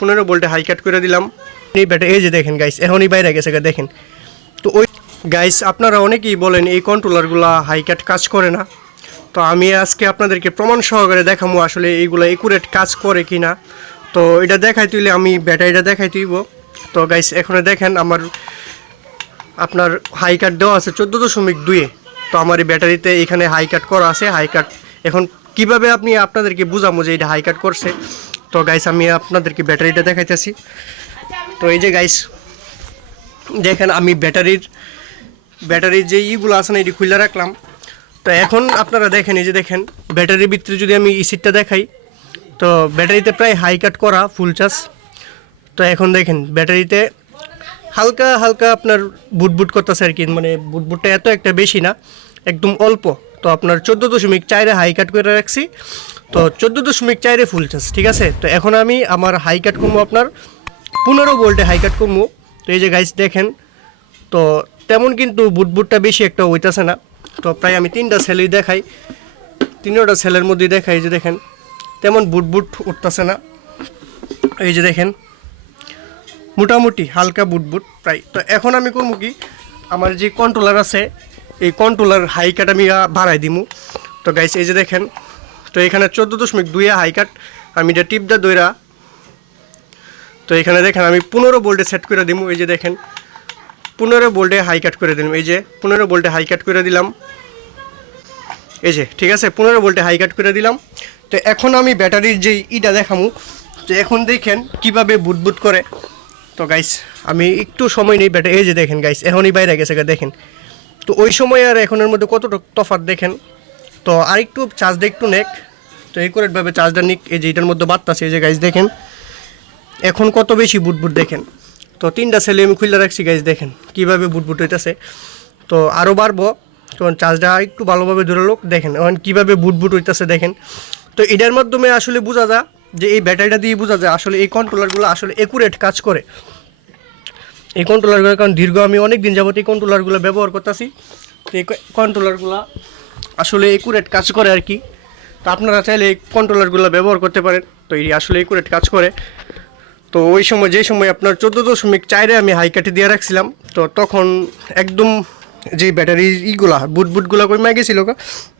15 ভোল্টে হাই কাট করে দিলাম। এই ব্যাটারি এই যে দেখেন গাইস এখনই বাইরে গেছে দেখেন। তো ওই গাইস আপনারা অনেকেই বলেন এই কন্ট্রোলারগুলো হাই কাট কাজ করে না। তো আমি আজকে আপনাদেরকে প্রমাণ সহকারে দেখাবো আসলে এইগুলো একুরেট কাজ করে কি না। তো এটা দেখাই তুইলে আমি ব্যাটারিটা দেখাই তুইব। তো গাইস এখানে দেখেন আমার আপনার হাই কাট দেওয়া আছে 14.2-এ। তো আমার এই ব্যাটারিতে এখানে হাই কাট করা আছে। হাই কাট এখন কিভাবে আপনাদেরকে বুঝাবো যে এটা হাই কাট করছে। তো গাইস আমি আপনাদেরকে ব্যাটারিটা দেখাইতেছি। তো এই যে গাইস দেখেন আমি ব্যাটারির যে ইগুলো আছে না এটি খুলে রাখলাম। তো এখন আপনারা দেখেন এই যে দেখেন ব্যাটারির ভিতরে যদি আমি ইসিটটা দেখাই তো ব্যাটারিতে প্রায় হাই কাট করা ফুল চার্জ। তো এখন দেখেন ব্যাটারিতে হালকা হালকা আপনার বুটবুট করতেছে আর কি, মানে বুটবুটটা এত একটা বেশি না, একদম অল্প। তো আপনার 14.4-এ হাই কাট করে রাখছি। তো 14.4-এ ফুল চার্জ, ঠিক আছে। তো এখন আমি আমার হাই কাট করবো আপনার 15 ভোল্টে হাই কাট করবো। তো এই যে গাইস দেখেন তো তেমন কিন্তু বুটবুটটা বেশি একটা হইতেছে না। তো প্রায় আমি 3টা সেলই দেখাই, 3টা সেলের মধ্যেই দেখাই যে দেখেন তেমন বুটবুট উঠতেছে না। এই যে দেখেন মোটামুটি হালকা বুটবুট প্রায়। তো এখন আমি করবো কি, আমার যে কন্ট্রোলার আছে এই কন্ট্রোলার হাই কাট আমি বাড়াই দিমু। তো গাইস এই যে দেখেন তো এখানে 14.2-এ হাই কাট আমি এটা টিপ দা দইরা। তো এখানে দেখেন আমি 15 ভোল্টে সেট করে দিমু। এই যে দেখেন 15 ভোল্টে হাই কাট করে দিলাম। এই যে 15 ভোল্টে হাই কাট করে দিলাম। এই যে ঠিক আছে 15 ভোল্টে হাই কাট করে দিলাম। তো এখন আমি ব্যাটারির যে ইটা দেখামু। তো এখন দেখেন কিভাবে বুটবুট করে। তো গাইস আমি একটু সময় নেই ব্যাটারি, এই যে দেখেন গাইস এখনই বাইরে গেছে দেখেন। তো ওই সময় আর এখনের মধ্যে কতটুকু তফাৎ দেখেন। তো আর একটু চার্জটা একটু নেক, তো একুরেটভাবে চার্জটা নিক। এই যে এটার মধ্যে বাড়তাছে, এই যে গাইস দেখেন এখন কত বেশি বুটবুট দেখেন। তো 3টা সেলে আমি খুলে রাখছি গাইস দেখেন কীভাবে বুটবুট হইতেছে। তো আরও বাড়বো তখন চার্জটা একটু ভালোভাবে ধরে লোক দেখেন এখন কীভাবে বুটবুট হইতেছে দেখেন। তো এটার মাধ্যমে আসলে বোঝা যায় যে এই ব্যাটারিটা দিয়ে বোঝা যায় আসলে এই কন্ট্রোলারগুলো আসলে একুরেট কাজ করে। এই কন্ট্রোলারগুলো কারণ দীর্ঘ আমি অনেক দিন যাবত এই কন্ট্রোলারগুলো ব্যবহার করতেছি। তো এই কন্ট্রোলারগুলো আসলে একুরেট কাজ করে আর কি। তো আপনারা চাইলে এই কন্ট্রোলারগুলো ব্যবহার করতে পারেন। তো এই আসলে একুরেট কাজ করে। তো ওই সময় যে সময় আপনার 14.4-এ আমি হাই কাটে দিয়ে রাখছিলাম তো তখন একদম যে ব্যাটারি ইগুলা বুটবুটগুলো কমে গেছিলো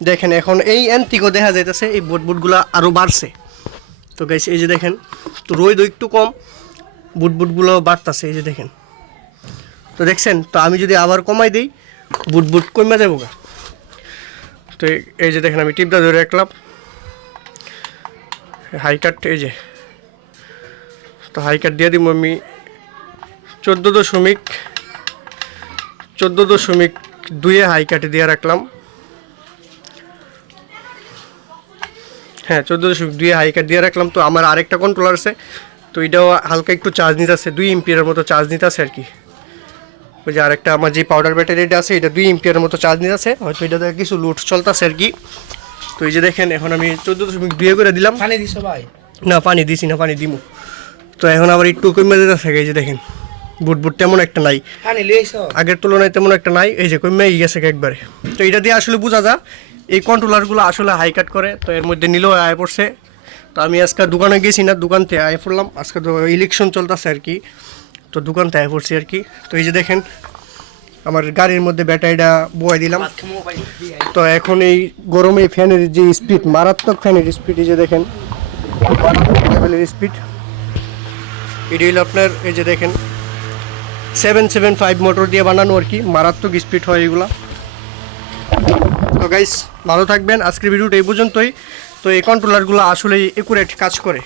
দেখেন। এখন এই অ্যান্টিকও দেখা যাইতেছে এই বুটবুটগুলো আরও বাড়ছে। তো গাইস এই যে দেখেন তো রোদ একটু কম, বুটবুটগুলো বাড়তেছে এই যে দেখেন। তো দেখছেন তো আমি যদি আবার কমাই দিই বুটবুট কমে যাবো গা। তো এই যে দেখেন আমি টিপটা ধরে রাখলাম হাই কাট, এই যে তো হাই কাট দিয়ে দিব আমি 14.2-এ হাই কাটে দিয়ে রাখলাম। হ্যাঁ 14.2-এ হাই কাট দিয়ে রাখলাম। তো আমার আরেকটা কন্ট্রোলার আছে, তো এটাও হালকা একটু চার্জ নিতে আছে, 2 এম্পিয়ারের মতো চার্জ নিতে আছে আর কি। ওই যে আরেকটা আমার যে পাউডার ব্যাটারিটা আছে এটা 2 এম্পিয়ারের মতো চার্জ নিতে আছে, হয়তো এটাতে কিছু লোড চলতেছে আর কি। তো এই যে দেখেন এখন আমি 14.2 করে দিলাম। পানি দিছো ভাই? না পানি দিছি না, পানি দিমু। তো এখন আবার একটু কমে যেতে থাকে, এই যে দেখেন বুটবুট তেমন একটা নাই, পানি লইছো আগের তুলনায় তেমন একটা নাই। এই যে কমে গেছে একবারে। তো এটা দিয়ে আসলে বোঝা যায় এই কন্ট্রোলারগুলো আসলে হাই কাট করে। তো এর মধ্যে নিলেও আয় পড়ছে। তো আমি আজকে দোকানে গেছি না, দোকান থেকে আয় পড়লাম। আজকে তো ইলেকশন চলতেছে আর কি, তো দোকান থেকে আয় পড়ছি আর কি। তো এই যে দেখেন আমার গাড়ির মধ্যে ব্যাটারিটা বয়ে দিলাম। তো এখন এই গরমে ফ্যানের যে স্পিড, মারাত্মক ফ্যানের স্পিড, এই যে দেখেন লেভেলের স্পিড। এটি হলো আপনার এই যে দেখেন 775 মোটর দিয়ে বানানো আর কি, মারাত্মক স্পিড হয় এগুলা। তো গাইস ভালো থাকবেন, আজকের ভিডিওটা এই পর্যন্তই। তো এই কন্ট্রোলারগুলো আসলে একুরেট কাজ করে।